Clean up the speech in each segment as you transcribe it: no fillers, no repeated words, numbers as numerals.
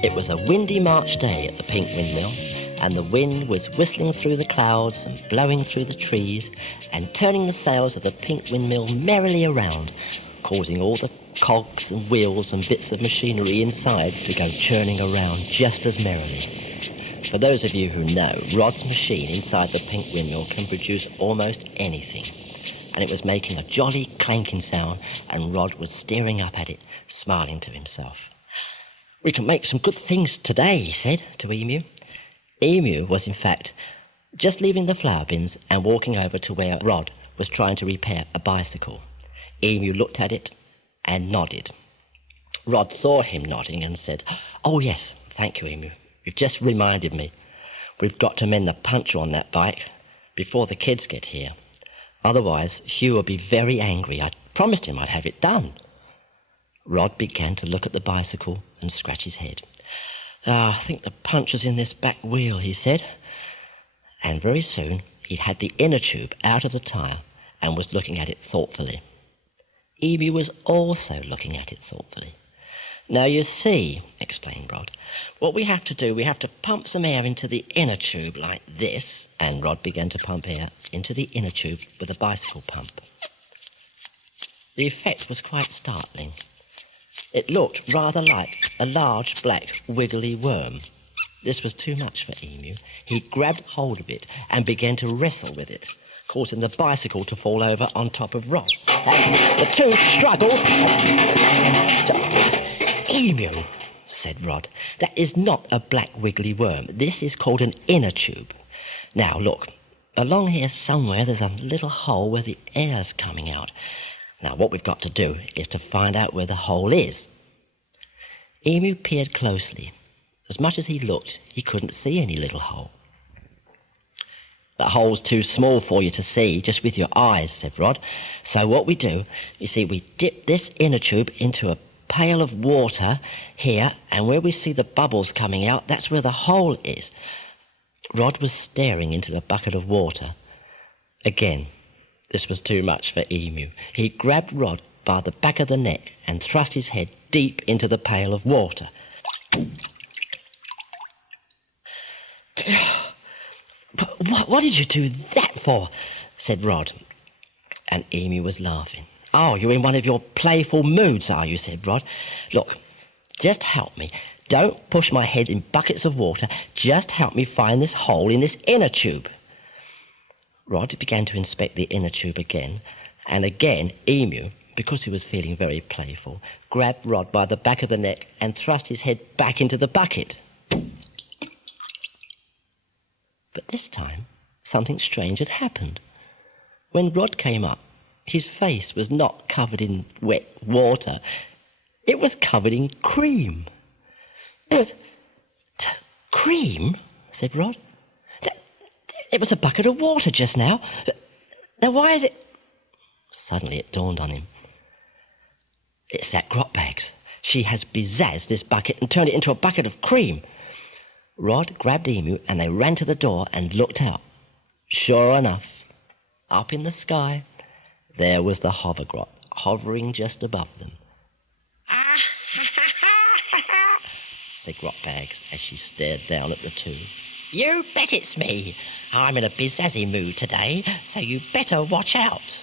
It was a windy March day at the Pink Windmill, and the wind was whistling through the clouds and blowing through the trees and turning the sails of the Pink Windmill merrily around, causing all the cogs and wheels and bits of machinery inside to go churning around just as merrily. For those of you who know, Rod's machine inside the Pink Windmill can produce almost anything, and it was making a jolly clanking sound, and Rod was staring up at it, smiling to himself. "We can make some good things today," he said to Emu. Emu was, in fact, just leaving the flour bins and walking over to where Rod was trying to repair a bicycle. Emu looked at it and nodded. Rod saw him nodding and said, "Oh, yes, thank you, Emu. You've just reminded me. We've got to mend the puncture on that bike before the kids get here. Otherwise, Hugh will be very angry. I promised him I'd have it done." Rod began to look at the bicycle and scratch his head. "I think the puncture's in this back wheel," he said. And very soon he'd had the inner tube out of the tyre and was looking at it thoughtfully. Emu was also looking at it thoughtfully. "Now, you see," explained Rod, "what we have to do, we have to pump some air into the inner tube like this." And Rod began to pump air into the inner tube with a bicycle pump. The effect was quite startling. It looked rather like a large black wiggly worm. This was too much for Emu. He grabbed hold of it and began to wrestle with it, causing the bicycle to fall over on top of Rod. The two struggled. "Emu," said Rod, "that is not a black wiggly worm. This is called an inner tube. Now, look, along here somewhere there's a little hole where the air's coming out. Now, what we've got to do is to find out where the hole is." Emu peered closely. As much as he looked, he couldn't see any little hole. "The hole's too small for you to see just with your eyes," said Rod. "So what we do, you see, we dip this inner tube into a pail of water here, and where we see the bubbles coming out, that's where the hole is." Rod was staring into the bucket of water. Again, this was too much for Emu. He grabbed Rod by the back of the neck and thrust his head deep into the pail of water. What did you do that for?" said Rod. And Emu was laughing. "Oh, you're in one of your playful moods, are you?" said Rod. "Look, just help me. Don't push my head in buckets of water. Just help me find this hole in this inner tube." Rod began to inspect the inner tube again, and again Emu, because he was feeling very playful, grabbed Rod by the back of the neck and thrust his head back into the bucket. But this time, something strange had happened. When Rod came up, his face was not covered in wet water. It was covered in cream. "Cream?" said Rod. "It was a bucket of water just now. Now why is it—" Suddenly it dawned on him. "It's that Grotbags. She has bizzazzed this bucket and turned it into a bucket of cream." Rod grabbed Emu and they ran to the door and looked out. Sure enough, up in the sky, there was the hovergrot, hovering just above them. "Ah, ha, ha, ha, ha," said Grotbags as she stared down at the two. "You bet it's me. I'm in a bizzazzy mood today, so you better watch out."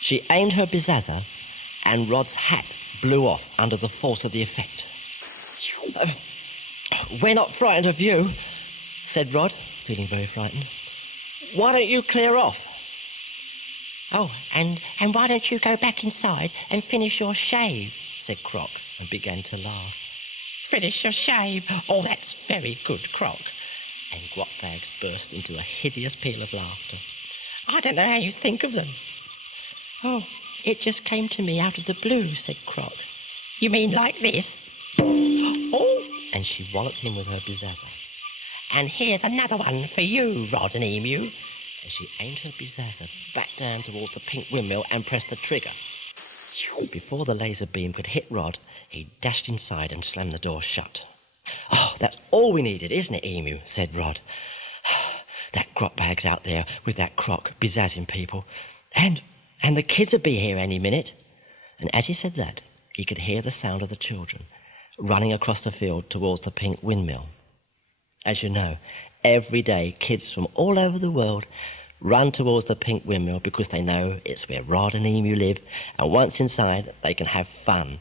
She aimed her bizzazzer, and Rod's hat blew off under the force of the effect. "We're not frightened of you," said Rod, feeling very frightened. "Why don't you clear off?" "Oh, and why don't you go back inside and finish your shave?" said Croc, and began to laugh. "Finish your shave? Oh, that's very good, Croc." And Grotbags burst into a hideous peal of laughter. "I don't know how you think of them." "Oh, it just came to me out of the blue," said Croc. "You mean like this?" "Oh!" And she walloped him with her bizzazzer. "And here's another one for you, Rod and Emu." And she aimed her bizzazzer back down towards the Pink Windmill and pressed the trigger. Before the laser beam could hit Rod, he dashed inside and slammed the door shut. "Oh, that's all we needed, isn't it, Emu?" said Rod. "That Grotbag's out there with that Croc bizzazzing people. And the kids will be here any minute." And as he said that, he could hear the sound of the children. running across the field towards the pink windmill. As you know, every day kids from all over the world run towards the pink windmill because they know it's where Rod and Emu live, and once inside they can have fun.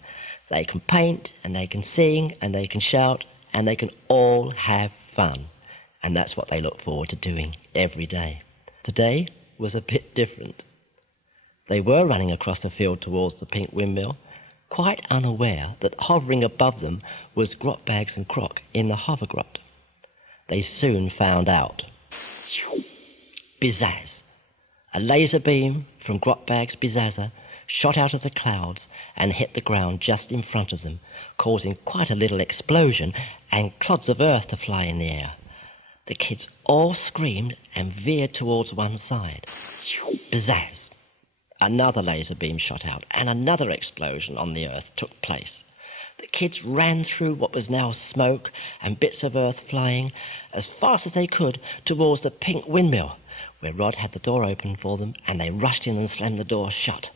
They can paint, and they can sing, and they can shout, and they can all have fun. And that's what they look forward to doing every day. Today was a bit different. They were running across the field towards the pink windmill, quite unaware that hovering above them was Grotbags and Croc in the hovergrot. They soon found out. Bizazz! A laser beam from Grotbags' Bizazza shot out of the clouds and hit the ground just in front of them, causing quite a little explosion and clods of earth to fly in the air. The kids all screamed and veered towards one side. Bizazz! Another laser beam shot out and another explosion on the earth took place. The kids ran through what was now smoke and bits of earth flying as fast as they could towards the pink windmill, where Rod had the door open for them, and they rushed in and slammed the door shut.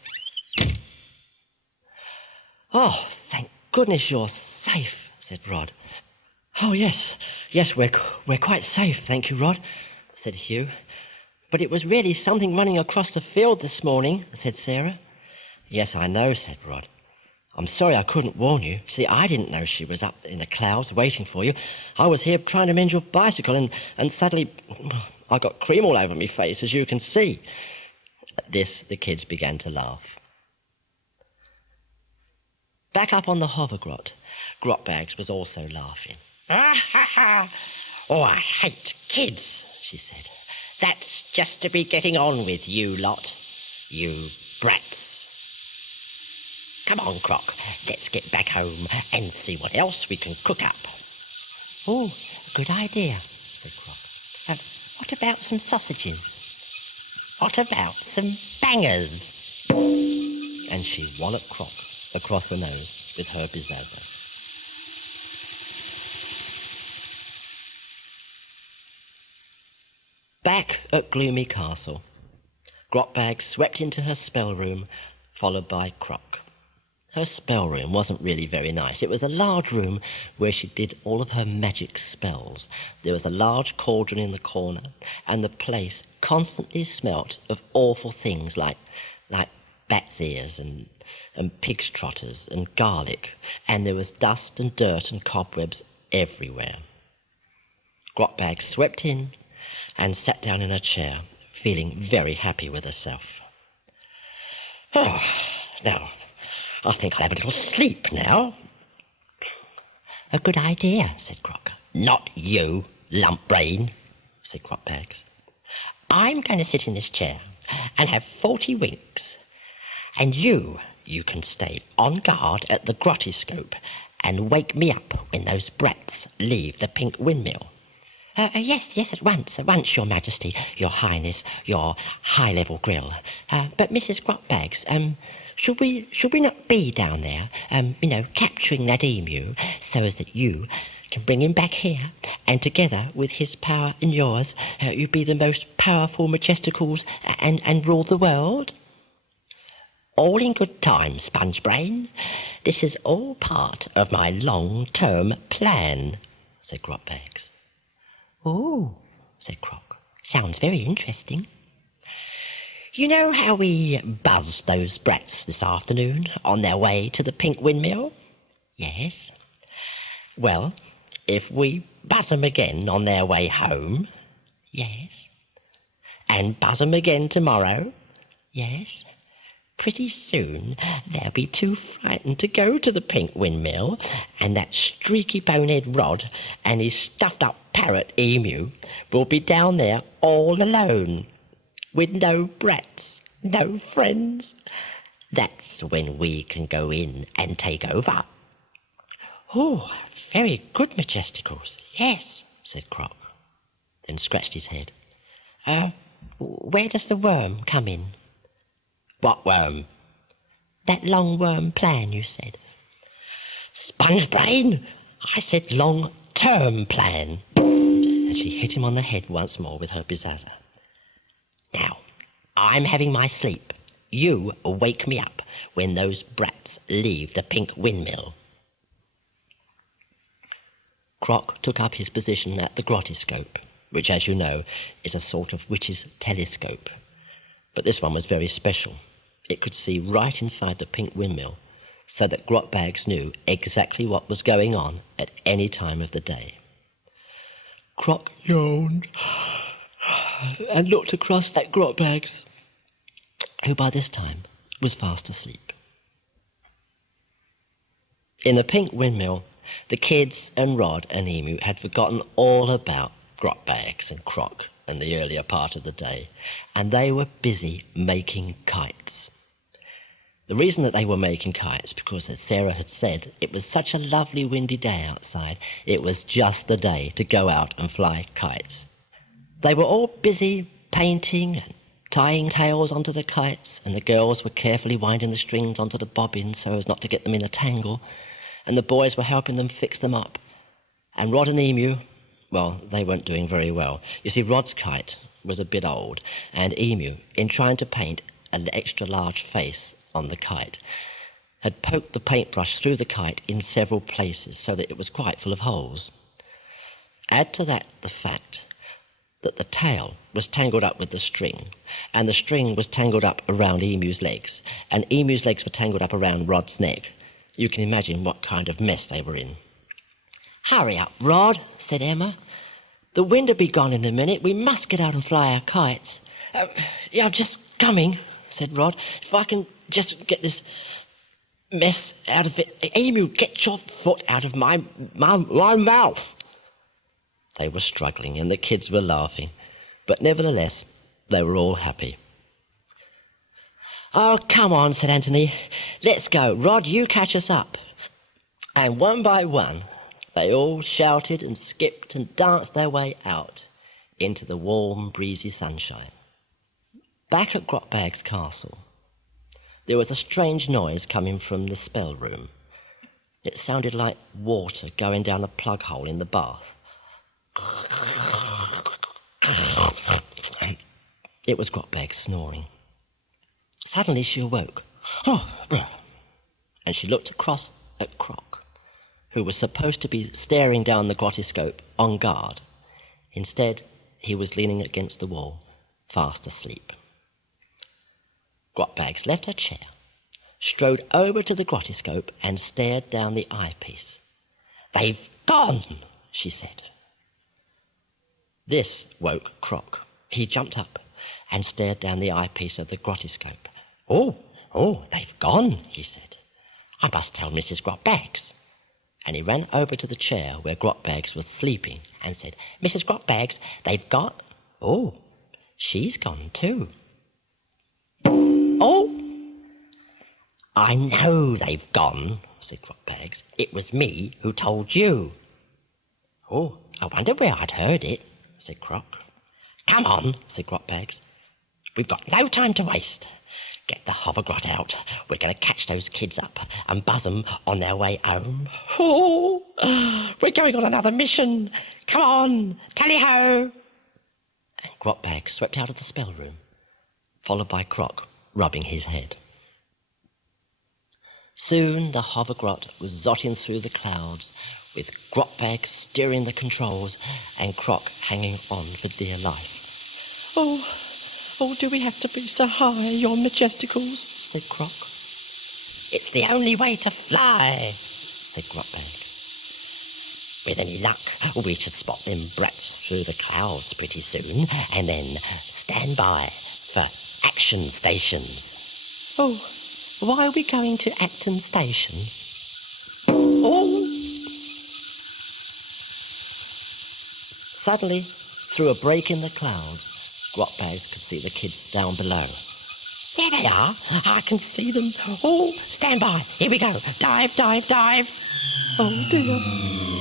"Oh, thank goodness you're safe," said Rod. "Oh, yes, we're quite safe, thank you, Rod," said Hugh. "But it was really something running across the field this morning," said Sarah. "Yes, I know," said Rod. "I'm sorry I couldn't warn you. See, I didn't know she was up in the clouds waiting for you. I was here trying to mend your bicycle, and suddenly I got cream all over my face, as you can see." At this, the kids began to laugh. Back up on the hovergrot, Grotbags was also laughing. "Oh, I hate kids," she said. "That's just to be getting on with, you lot. You brats. Come on, Croc, let's get back home and see what else we can cook up." "Oh, good idea," said Croc. "What about some sausages?" "What about some bangers?" And she walloped Croc across the nose with her Bizazza. Back at Gloomy Castle, Grotbag swept into her spell room, followed by Croc. Her spell room wasn't really very nice. It was a large room where she did all of her magic spells. There was a large cauldron in the corner, and the place constantly smelt of awful things like bat's ears and pig's trotters and garlic, and there was dust and dirt and cobwebs everywhere. Grotbag swept in and sat down in a chair, feeling very happy with herself. "Oh, now, I think I'll have a little sleep now." "A good idea," said Croc. "Not you, lump brain," said Grotbags. "I'm going to sit in this chair and have 40 winks, and you can stay on guard at the grottoscope and wake me up when those brats leave the pink windmill." Yes, at once, Your Majesty, Your Highness, Your high-level grill. But Mrs. Grotbags, should we not be down there, capturing that emu, so as that you can bring him back here, and together with his power and yours, you be the most powerful Majesticals and rule the world?" "All in good time, Spongebrain. This is all part of my long-term plan," said Grotbags. "Oh," said Croc. "Sounds very interesting. You know how we buzzed those brats this afternoon on their way to the pink windmill?" "Yes." "Well, if we buzz 'em again on their way home?" "Yes." "And buzz 'em again tomorrow?" "Yes." "Pretty soon they'll be too frightened to go to the pink windmill, and that streaky bonehead Rod and his stuffed-up parrot Emu will be down there all alone, with no brats, no friends. That's when we can go in and take over." "Oh, very good, Majesticals. Yes," said Croc, then scratched his head. Where does the worm come in?" "What worm?" "That long worm plan you said." "Spongebrain, I said long-term plan." And she hit him on the head once more with her Bizazza. "Now, I'm having my sleep. You wake me up when those brats leave the pink windmill." Croc took up his position at the grottiscope, which, as you know, is a sort of witch's telescope. But this one was very special. It could see right inside the pink windmill, so that Grotbags knew exactly what was going on at any time of the day. Croc yawned and looked across at Grotbags, who by this time was fast asleep. In the pink windmill, the kids and Rod and Emu had forgotten all about Grotbags and Croc in the earlier part of the day, and they were busy making kites. The reason that they were making kites, because as Sarah had said, it was such a lovely windy day outside, it was just the day to go out and fly kites. They were all busy painting and tying tails onto the kites, and the girls were carefully winding the strings onto the bobbins so as not to get them in a tangle, and the boys were helping them fix them up. And Rod and Emu, well, they weren't doing very well. You see, Rod's kite was a bit old, and Emu, in trying to paint an extra large face on the kite, had poked the paintbrush through the kite in several places so that it was quite full of holes. Add to that the fact that the tail was tangled up with the string, and the string was tangled up around Emu's legs, and Emu's legs were tangled up around Rod's neck. You can imagine what kind of mess they were in. "Hurry up, Rod," said Emma. "The wind will be gone in a minute. We must get out and fly our kites." "Yeah, I'm just coming," said Rod. "If I can just get this mess out of it. Emu, get your foot out of my mouth." They were struggling and the kids were laughing, but nevertheless they were all happy. "Oh, come on," said Anthony. "Let's go. Rod, you catch us up." And one by one they all shouted and skipped and danced their way out into the warm, breezy sunshine. Back at Grotbag's castle, there was a strange noise coming from the spell room. It sounded like water going down a plug hole in the bath. It was Grotbag snoring. Suddenly she awoke, and she looked across at Croc, who was supposed to be staring down the grottiscope on guard. Instead, he was leaning against the wall, fast asleep. Grotbags left her chair, strode over to the grottiscope and stared down the eyepiece. "They've gone," she said. This woke Croc. He jumped up and stared down the eyepiece of the grottiscope. Oh, they've gone," he said. "I must tell Mrs. Grotbags." And he ran over to the chair where Grotbags was sleeping and said, "Mrs. Grotbags, they've got..." "Oh, she's gone too." "Oh, I know they've gone," said Grotbags. "It was me who told you." "Oh, I wonder where I'd heard it," said Croc. "Come on," said Grotbags. "We've got no time to waste. Get the hovergrot out. We're going to catch those kids up and buzz them on their way home. Oh, we're going on another mission. Come on, tally-ho." And Grotbag swept out of the spell room, followed by Croc rubbing his head. Soon the hovergrot was zotting through the clouds, with Grotbag steering the controls and Croc hanging on for dear life. Oh, do we have to be so high, your majesticals?" said Croc. "It's the only way to fly," said Grotbags. "With any luck, we should spot them brats through the clouds pretty soon, and then stand by for action stations." "Oh, why are we going to Acton Station?" "Oh!" Suddenly, through a break in the clouds, Grotbags could see the kids down below. "There they are! I can see them! Oh, stand by! Here we go! Dive, dive, dive!" "Oh dear,"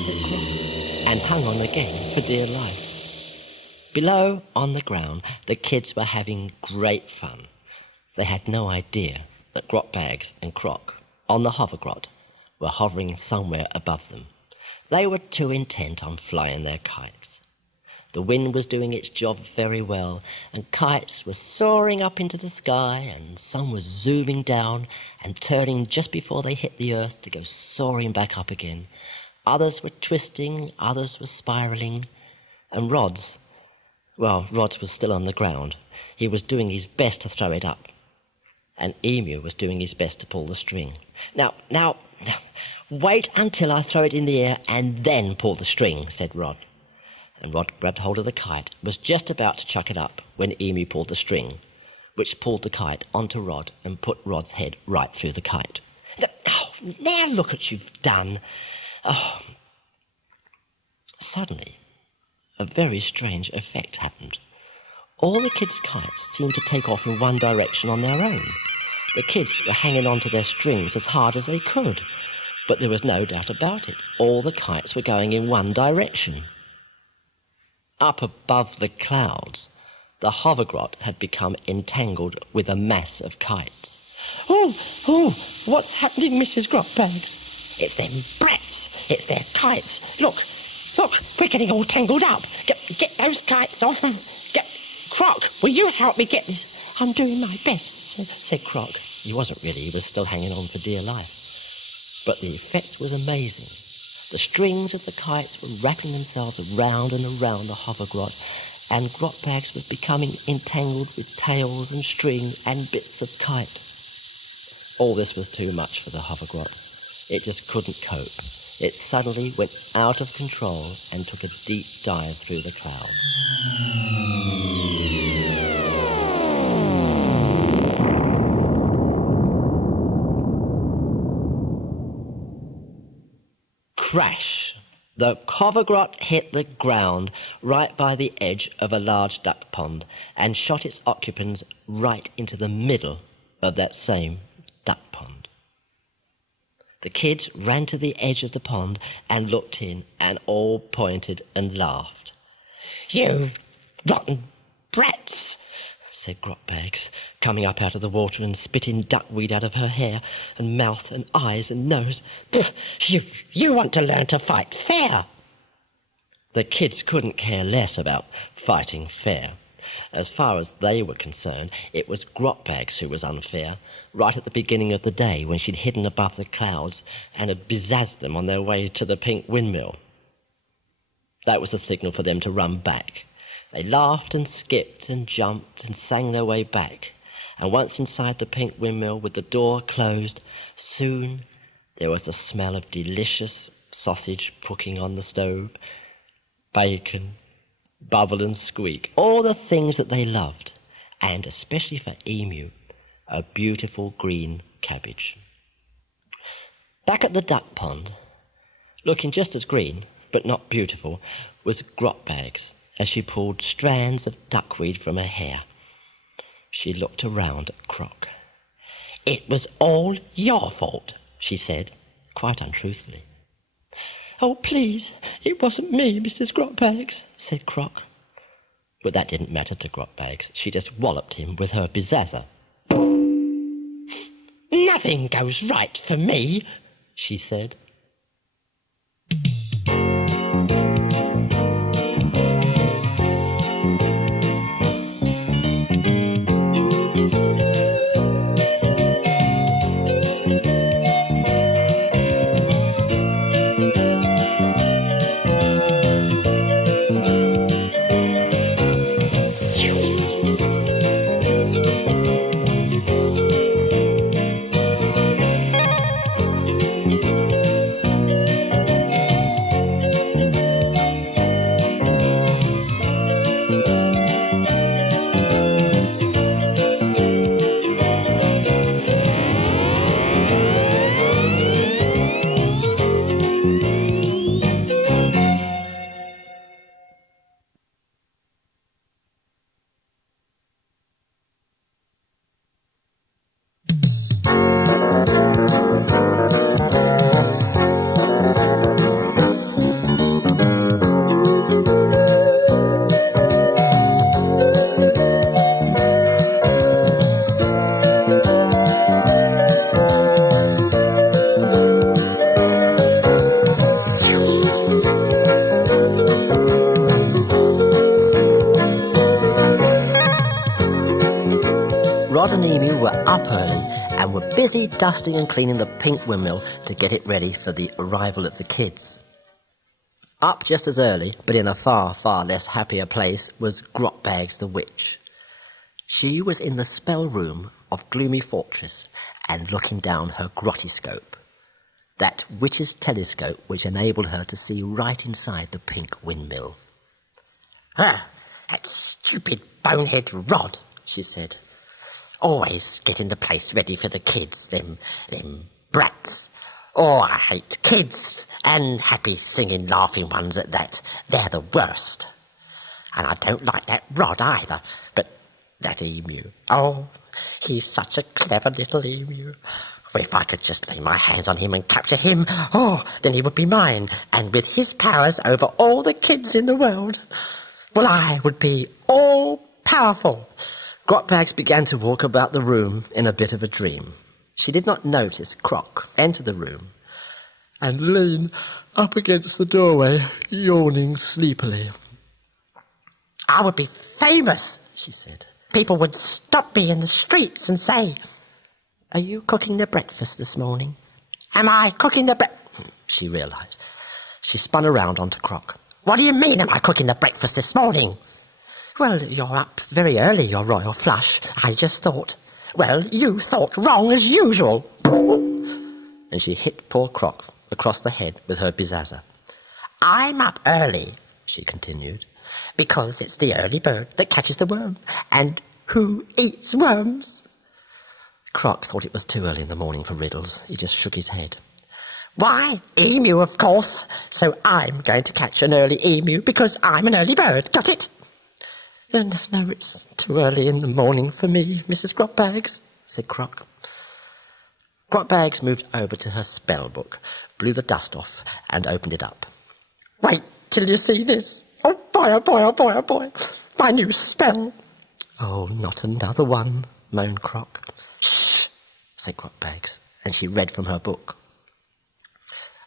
said Croc, and hung on again for dear life. Below, on the ground, the kids were having great fun. They had no idea that Grotbags and Croc, on the hovergrot, were hovering somewhere above them. They were too intent on flying their kites. The wind was doing its job very well, and kites were soaring up into the sky, and some were zooming down and turning just before they hit the earth to go soaring back up again. Others were twisting, others were spiralling, and Rod's was still on the ground. He was doing his best to throw it up, and Emu was doing his best to pull the string. Now, wait until I throw it in the air and then pull the string, said Rod. And Rod grabbed hold of the kite, was just about to chuck it up when Emu pulled the string, which pulled the kite onto Rod and put Rod's head right through the kite. Now look what you've done. Oh. Suddenly, a very strange effect happened. All the kids' kites seemed to take off in one direction on their own. The kids were hanging on to their strings as hard as they could, but there was no doubt about it. All the kites were going in one direction. Up above the clouds, the hovergrot had become entangled with a mass of kites. Oh, what's happening, Mrs. Grotbags? It's them brats. It's their kites. Look, we're getting all tangled up. Get those kites off. Croc, will you help me get this? I'm doing my best, said Croc. He wasn't really. He was still hanging on for dear life. But the effect was amazing. The strings of the kites were wrapping themselves around and around the hovergrot, and Grotbags was becoming entangled with tails and string and bits of kite. All this was too much for the hovergrot. It just couldn't cope. It suddenly went out of control and took a deep dive through the clouds. Crash! The hovergrot hit the ground right by the edge of a large duck pond and shot its occupants right into the middle of that same duck pond. The kids ran to the edge of the pond and looked in, and all pointed and laughed. "You rotten brats," said Grotbags, coming up out of the water and spitting duckweed out of her hair and mouth and eyes and nose. You want to learn to fight fair." The kids couldn't care less about fighting fair. As far as they were concerned, it was Grotbags who was unfair, right at the beginning of the day when she'd hidden above the clouds and had bezazzed them on their way to the pink windmill. That was the signal for them to run back. They laughed and skipped and jumped and sang their way back, and once inside the pink windmill with the door closed, soon there was the smell of delicious sausage cooking on the stove, bacon, bubble and squeak, all the things that they loved, and especially for Emu, a beautiful green cabbage. Back at the duck pond, looking just as green, but not beautiful, was Grotbags as she pulled strands of duckweed from her hair. She looked around at Croc. "It was all your fault," she said, quite untruthfully. "Oh, please, it wasn't me, Mrs. Grotbags," said Croc. But that didn't matter to Grotbags. She just walloped him with her bezazzer. "Nothing goes right for me," she said. Rod and Emu were up early and were busy dusting and cleaning the pink windmill to get it ready for the arrival of the kids. Up just as early, but in a far, far less happier place, was Grotbags the witch. She was in the spell room of Gloomy Fortress and looking down her grottiscope, that witch's telescope which enabled her to see right inside the pink windmill. "Ah, that stupid bonehead Rod," she said. "Always getting the place ready for the kids, them brats. Oh, I hate kids, and happy singing laughing ones at that. They're the worst. And I don't like that Rod either, but that emu. Oh, he's such a clever little emu. If I could just lay my hands on him and capture him, oh, then he would be mine, and with his powers over all the kids in the world, well, I would be all-powerful." Grotbags began to walk about the room in a bit of a dream. She did not notice Croc enter the room and lean up against the doorway, yawning sleepily. "I would be famous," she said. "People would stop me in the streets and say, 'Are you cooking the breakfast this morning?' Am I cooking the she realised. She spun around onto Croc. What do you mean, am I cooking the breakfast this morning?" "Well, you're up very early, your royal flush. I just thought..." "Well, you thought wrong as usual." And she hit poor Croc across the head with her bizazzer. "I'm up early," she continued, "because it's the early bird that catches the worm. And who eats worms?" Croc thought it was too early in the morning for riddles. He just shook his head. "Why, emu, of course. So I'm going to catch an early emu because I'm an early bird. Got it?" No, it's too early in the morning for me, Mrs. Grotbags," said Croc. Grotbags moved over to her spell book, blew the dust off, and opened it up. "Wait till you see this. Oh boy, oh boy, oh boy, oh boy. My new spell." "Oh, not another one," moaned Croc. "Shh," said Grotbags, and she read from her book.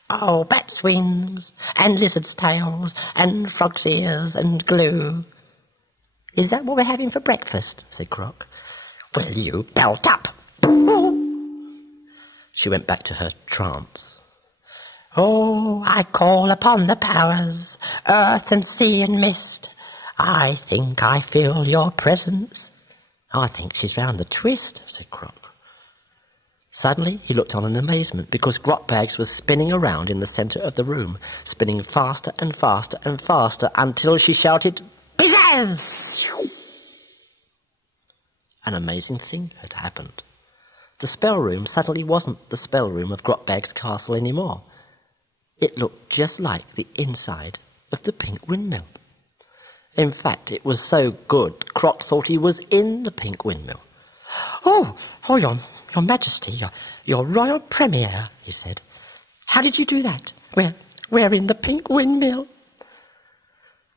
"Oh, bats' wings, and lizards' tails, and frogs' ears, and glue." "Is that what we're having for breakfast?" said Croc. "Will you belt up?" She went back to her trance. "Oh, I call upon the powers, earth and sea and mist. I think I feel your presence." "I think she's round the twist," said Croc. Suddenly he looked on in amazement, because Grotbags was spinning around in the centre of the room, spinning faster and faster and faster, until she shouted, "Pizzazz!" An amazing thing had happened. The spell room suddenly wasn't the spell room of Grotbags' castle anymore. It looked just like the inside of the pink windmill. In fact, it was so good, Croc thought he was in the pink windmill. Oh, your Majesty, your royal premier," he said. "How did you do that? We're in the pink windmill."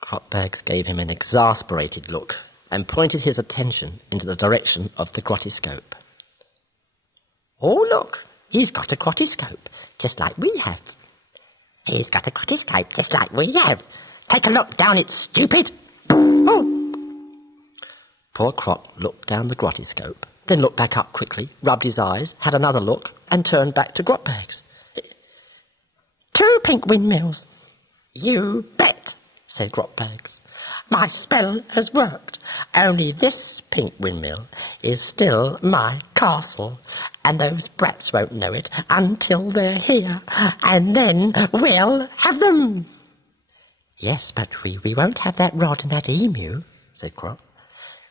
Grotbags gave him an exasperated look and pointed his attention into the direction of the grottiscope. "Oh, look, he's got a grottiscope, just like we have." "He's got a grottiscope, just like we have. Take a look down it, stupid." Oh! Poor Croc looked down the grottiscope, then looked back up quickly, rubbed his eyes, had another look, and turned back to Grotbags. "2 pink windmills." "You bet," said Grotbags. "My spell has worked. Only this pink windmill is still my castle, and those brats won't know it until they're here, and then we'll have them." "Yes, but we won't have that Rod and that emu," said Croc.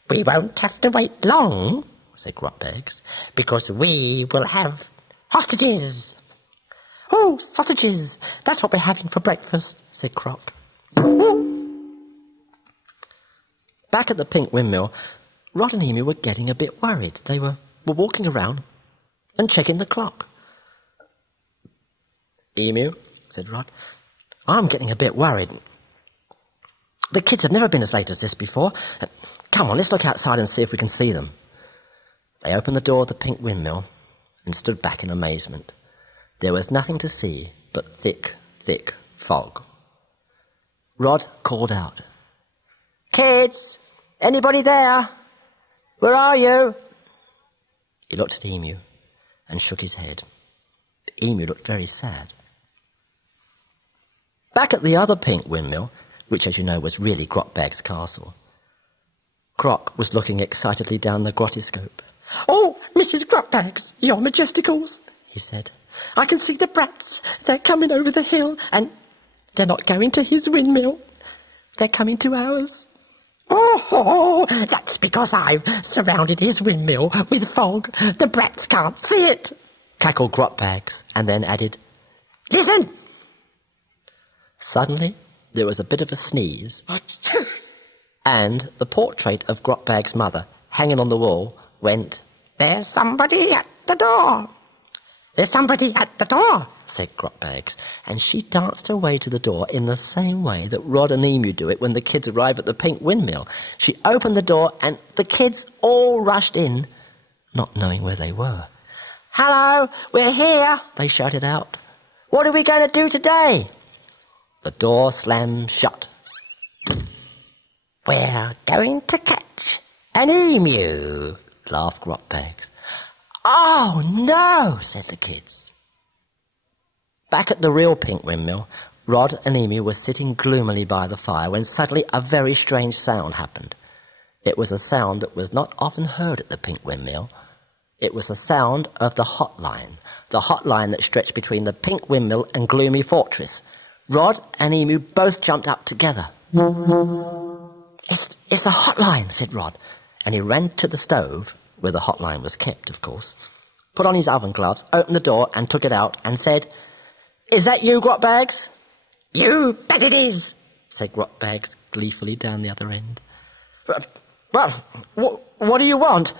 "We won't have to wait long," said Grotbags, "because we will have hostages." "Oh, sausages! That's what we're having for breakfast," said Croc. Back at the pink windmill, Rod and Emu were getting a bit worried. They were walking around and checking the clock. "Emu," said Rod, "I'm getting a bit worried. The kids have never been as late as this before. Come on, let's look outside and see if we can see them." They opened the door of the pink windmill and stood back in amazement. There was nothing to see but thick, thick fog. Rod called out, "Kids! Anybody there? Where are you?" He looked at Emu and shook his head. Emu looked very sad. Back at the other pink windmill, which as you know was really Grotbag's castle, Croc was looking excitedly down the grottiscope. "Oh, Mrs. Grotbags, your majesticals," he said. "I can see the brats. They're coming over the hill, and they're not going to his windmill. They're coming to ours." "Oh, that's because I've surrounded his windmill with fog. The brats can't see it," cackled Grotbags, and then added, "Listen!" Suddenly, there was a bit of a sneeze, and the portrait of Grotbag's mother, hanging on the wall, went, "There's somebody at the door. There's somebody at the door," said Grotbags, and she danced her way to the door in the same way that Rod and Emu do it when the kids arrive at the pink windmill. She opened the door, and the kids all rushed in, not knowing where they were. "Hello, we're here," they shouted out. "What are we going to do today?" The door slammed shut. "We're going to catch an emu," laughed Grotbags. "Oh, no," said the kids. Back at the real pink windmill, Rod and Emu were sitting gloomily by the fire when suddenly a very strange sound happened. It was a sound that was not often heard at the pink windmill. It was a sound of the hotline that stretched between the pink windmill and Gloomy Fortress. Rod and Emu both jumped up together. It's the hotline," said Rod, and he ran to the stove, where the hotline was kept, of course, put on his oven gloves, opened the door and took it out and said, "Is that you, Grotbags?" "You bet it is," said Grotbags gleefully down the other end. "Well, what do you want?"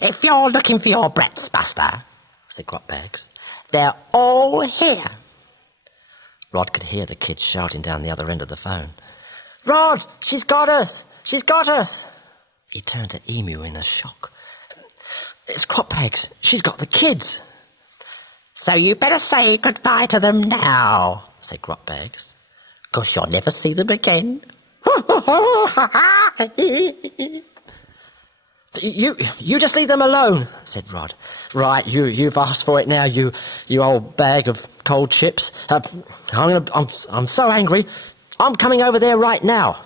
"If you're looking for your brats, Buster," said Grotbags, "they're all here." Rod could hear the kids shouting down the other end of the phone. "Rod, she's got us! She's got us!" He turned to Emu in a shock. "It's Grotbags. She's got the kids." "So you better say goodbye to them now," said Grotbags, "'cause you'll never see them again." You just leave them alone," said Rod. "Right, you've asked for it now, you old bag of cold chips. I'm so angry. I'm coming over there right now."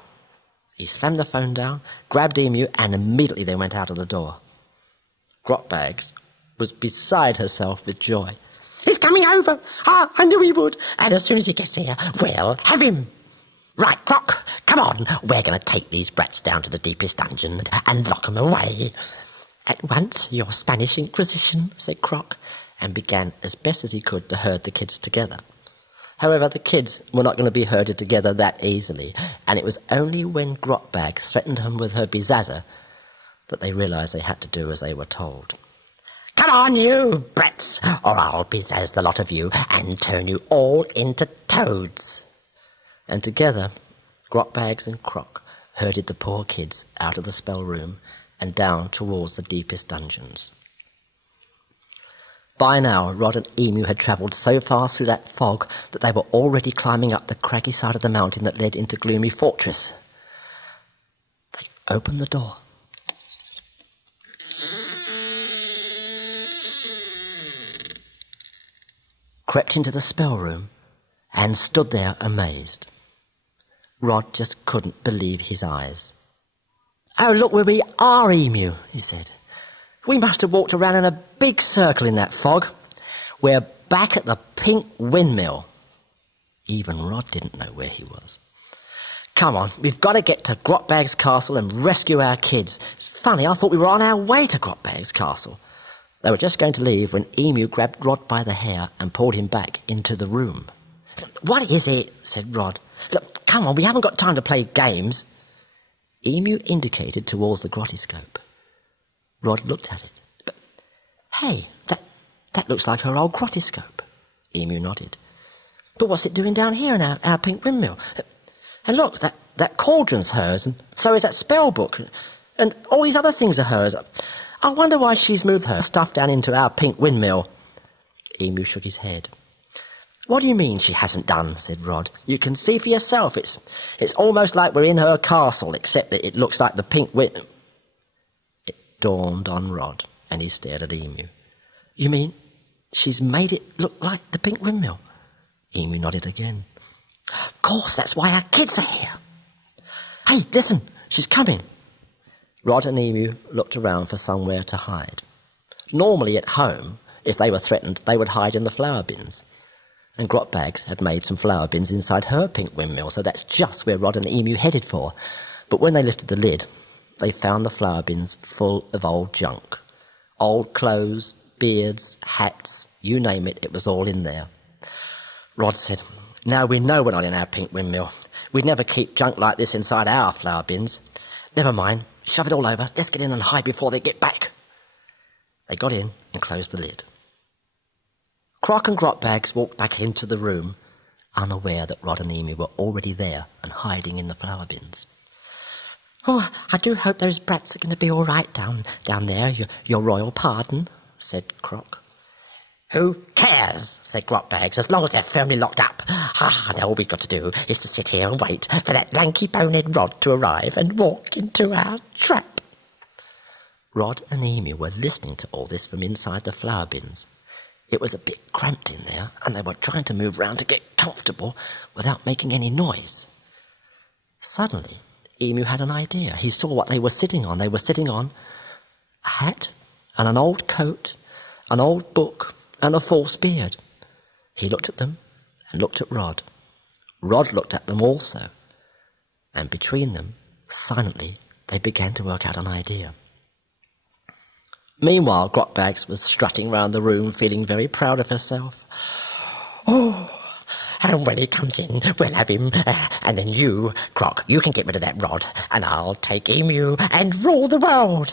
He slammed the phone down, grabbed Emu, and immediately they went out of the door. Grotbags was beside herself with joy. "He's coming over. I knew he would. And as soon as he gets here, we'll have him. Right, Croc, come on. We're going to take these brats down to the deepest dungeon and lock them away." "At once, your Spanish Inquisition," said Croc, and began as best as he could to herd the kids together. However, the kids were not going to be herded together that easily, and it was only when Grotbag threatened them with her bizazzer that they realised they had to do as they were told. "Come on, you brats, or I'll bizazz the lot of you and turn you all into toads." And together, Grotbags and Croc herded the poor kids out of the spell room and down towards the deepest dungeons. By now, Rod and Emu had travelled so far through that fog that they were already climbing up the craggy side of the mountain that led into Gloomy Fortress. They opened the door. Crept into the spell room and stood there amazed. Rod just couldn't believe his eyes. "Oh, look where we are, Emu," he said. "We must have walked around in a big circle in that fog. We're back at the pink windmill." Even Rod didn't know where he was. "Come on, we've got to get to Grotbag's castle and rescue our kids. It's funny, I thought we were on our way to Grotbag's castle." They were just going to leave when Emu grabbed Rod by the hair and pulled him back into the room. "What is it?" said Rod. "Look, come on, we haven't got time to play games." Emu indicated towards the grottiscope. Rod looked at it. "But, hey, that looks like her old grottiscope." Emu nodded. "But what's it doing down here in our pink windmill? And look, that cauldron's hers, and so is that spell book, and all these other things are hers. I wonder why she's moved her stuff down into our pink windmill." Emu shook his head. "What do you mean she hasn't done?" said Rod. "You can see for yourself. It's almost like we're in her castle, except that it looks like the pink windmill." It dawned on Rod, and he stared at Emu. "You mean she's made it look like the pink windmill?" Emu nodded again. Of course, that's why our kids are here. Hey, listen, she's coming. Rod and Emu looked around for somewhere to hide. Normally at home, if they were threatened, they would hide in the flower bins. And Grotbags had made some flower bins inside her pink windmill, so that's just where Rod and Emu headed for. But when they lifted the lid, they found the flower bins full of old junk. Old clothes, beards, hats, you name it, it was all in there. Rod said, "Now we know we're not in our pink windmill. We'd never keep junk like this inside our flower bins. Never mind, shove it all over. Let's get in and hide before they get back." They got in and closed the lid. Croc and Grotbags walked back into the room, unaware that Rod and Emu were already there and hiding in the flower bins. "Oh, I do hope those brats are going to be all right down there, your royal pardon," said Croc. "Who cares," said Grotbags, "as long as they're firmly locked up. Now all we've got to do is to sit here and wait for that lanky bonehead Rod to arrive and walk into our trap." Rod and Emu were listening to all this from inside the flower bins. It was a bit cramped in there, and they were trying to move round to get comfortable without making any noise. Suddenly, Emu had an idea. He saw what they were sitting on. They were sitting on a hat and an old coat, an old book, and a false beard. He looked at them and looked at Rod. Rod looked at them also, and between them, silently, they began to work out an idea. Meanwhile, Grotbags was strutting round the room, feeling very proud of herself. "Oh, and when he comes in, we'll have him, and then you, Croc, you can get rid of that Rod, and I'll take Emu and rule the world."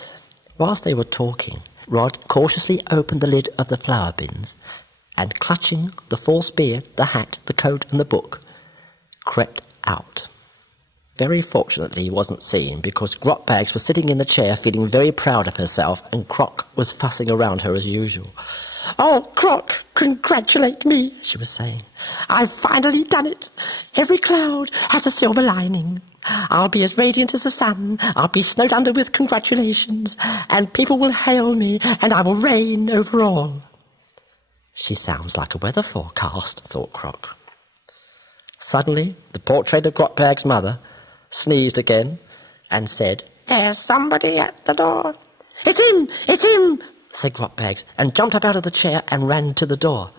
Whilst they were talking, Rod cautiously opened the lid of the flower bins, and clutching the false beard, the hat, the coat, and the book, crept out. Very fortunately, he wasn't seen, because Grotbags was sitting in the chair feeling very proud of herself, and Croc was fussing around her as usual. "Oh, Croc, congratulate me," she was saying. "I've finally done it. Every cloud has a silver lining. I'll be as radiant as the sun. I'll be snowed under with congratulations, and people will hail me, and I will reign over all." She sounds like a weather forecast, thought Croc. Suddenly, the portrait of Grotbags' mother sneezed again and said, "There's somebody at the door." "It's him! It's him!" said Grotbags, and jumped up out of the chair and ran to the door.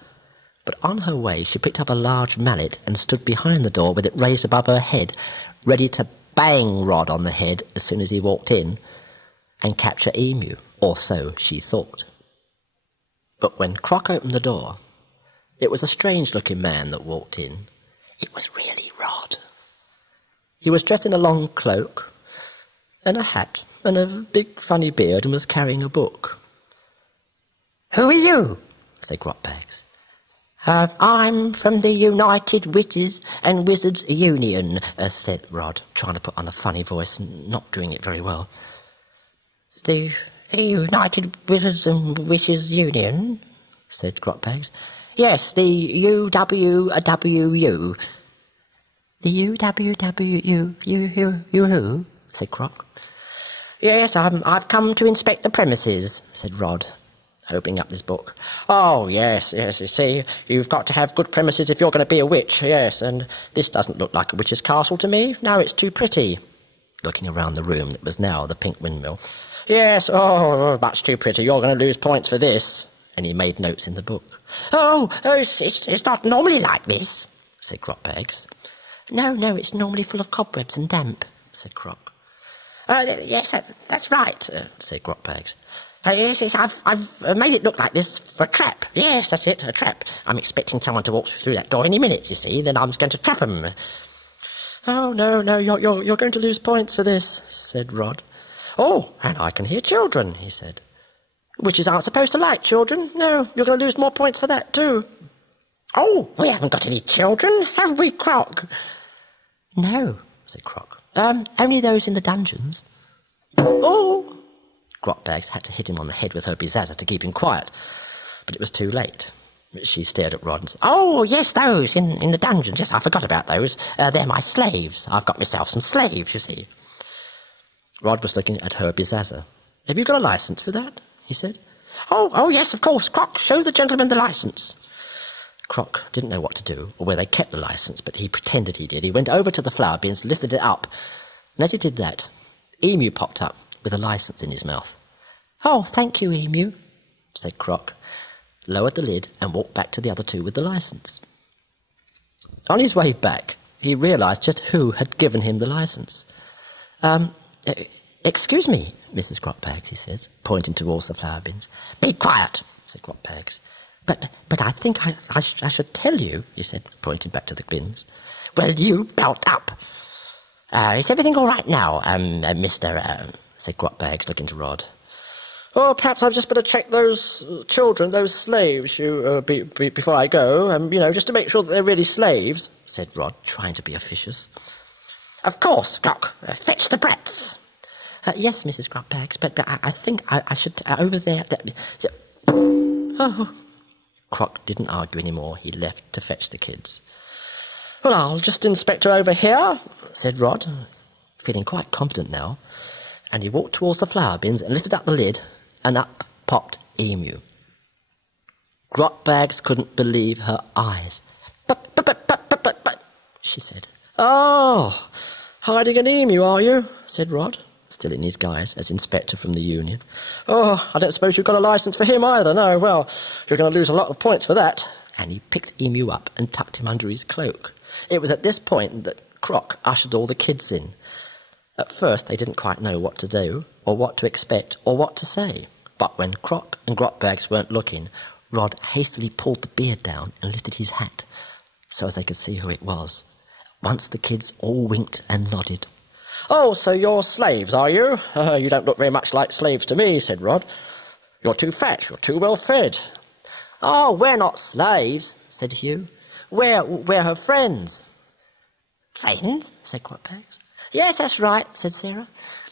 But on her way she picked up a large mallet and stood behind the door with it raised above her head, ready to bang Rod on the head as soon as he walked in and capture Emu, or so she thought. But when Croc opened the door, it was a strange-looking man that walked in. It was really Rod. He was dressed in a long cloak and a hat and a big funny beard and was carrying a book. "Who are you?" said Grotbags. "I'm from the United Witches and Wizards Union," said Rod, trying to put on a funny voice and not doing it very well. The United Wizards and Witches Union?" said Grotbags. "Yes, the UWWU." "The UWWU, you who?" said Croc. "Yes, I've come to inspect the premises," said Rod, opening up this book. "Oh, yes, you see, you've got to have good premises if you're going to be a witch, yes, and this doesn't look like a witch's castle to me. No, it's too pretty." Looking around the room that was now the pink windmill. "Yes, oh, much too pretty. You're going to lose points for this." And he made notes in the book. Oh, it's not normally like this," said Grotbags. No, it's normally full of cobwebs and damp," said Croc. "Yes, that's right," said Grotbags. Yes, I've made it look like this for a trap. Yes, that's it, a trap. I'm expecting someone to walk through that door any minute, you see, then I'm just going to trap them." "Oh, no, you're going to lose points for this," said Rod. "Oh, and I can hear children," he said. "Witches aren't supposed to like children. No, you're going to lose more points for that, too." "Oh, we haven't got any children, have we, Croc?" "No," said Croc. Only those in the dungeons." "Oh!" Grotbags had to hit him on the head with her bizazza to keep him quiet, but it was too late. She stared at Rod and said, "Oh, yes, those in the dungeons. Yes, I forgot about those. They're my slaves. I've got myself some slaves, you see." Rod was looking at her bizazza. "Have you got a license for that?" he said. Oh, yes, of course. Croc, show the gentleman the license." Croc didn't know what to do, or where they kept the licence, but he pretended he did. He went over to the flour bins, lifted it up, and as he did that, Emu popped up with a licence in his mouth. "Oh, thank you, Emu," said Croc, lowered the lid, and walked back to the other two with the licence. On his way back, he realised just who had given him the licence. Excuse me, Mrs. Crocbags," he says, pointing towards the flour bins. "Be quiet," said Crocbags. But I think I should tell you," he said, pointing back to the bins. "Well, you belt up. Is everything all right now, Mr. said Crocbags, looking to Rod. "Oh, perhaps I'd just better check those children, those slaves, before I go, just to make sure that they're really slaves," said Rod, trying to be officious. "Of course, Croc. Fetch the brats." Yes, Mrs. Crocbags, but I think I should... over there... Oh. Croc didn't argue any more. He left to fetch the kids. "Well, I'll just inspect her over here," said Rod, feeling quite confident now, and he walked towards the flour bins and lifted up the lid, and up popped Emu. Crocbags couldn't believe her eyes. But, she said. "Oh, hiding an emu, are you?" said Rod, still in his guise as inspector from the union. "Oh, I don't suppose you've got a licence for him either, no. Well, you're going to lose a lot of points for that." And he picked Emu up and tucked him under his cloak. It was at this point that Croc ushered all the kids in. At first they didn't quite know what to do, or what to expect, or what to say. But when Croc and Crocbags weren't looking, Rod hastily pulled the beard down and lifted his hat, so as they could see who it was. Once the kids all winked and nodded. "Oh, so you're slaves, are you? You don't look very much like slaves to me," said Rod. "You're too fat, you're too well fed." "Oh, we're not slaves," said Hugh. We're her friends." "Friends?" said Crocbags. "Yes, that's right," said Sarah.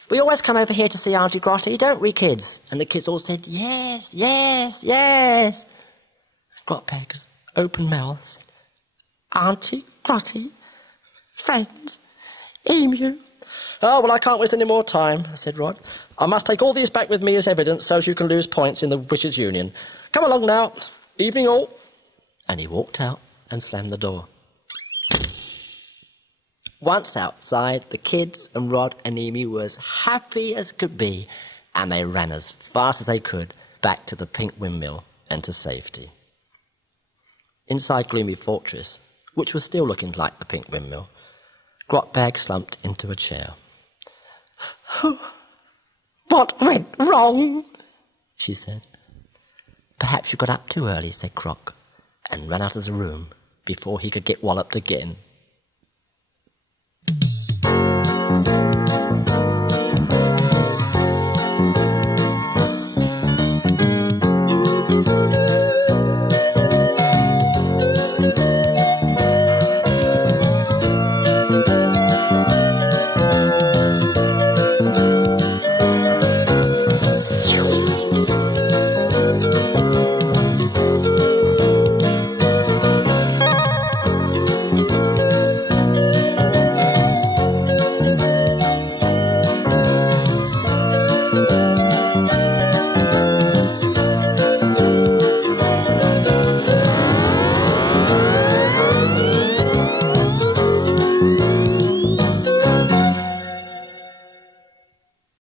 "We always come over here to see Auntie Grotty, don't we, kids?" And the kids all said, "Yes, yes, yes." Crocbags, open mouth, said, "Auntie Grotty? Friends? Emu?" "Oh, well, I can't waste any more time," said Rod. "I must take all these back with me as evidence so you can lose points in the Witches' Union. Come along now. Evening all." And he walked out and slammed the door. Once outside, the kids and Rod and Emu were as happy as could be, and they ran as fast as they could back to the Pink Windmill and to safety. Inside Gloomy Fortress, which was still looking like the Pink Windmill, Crocbag slumped into a chair. "What went wrong?" she said. "Perhaps you got up too early," said Croc, and ran out of the room before he could get walloped again.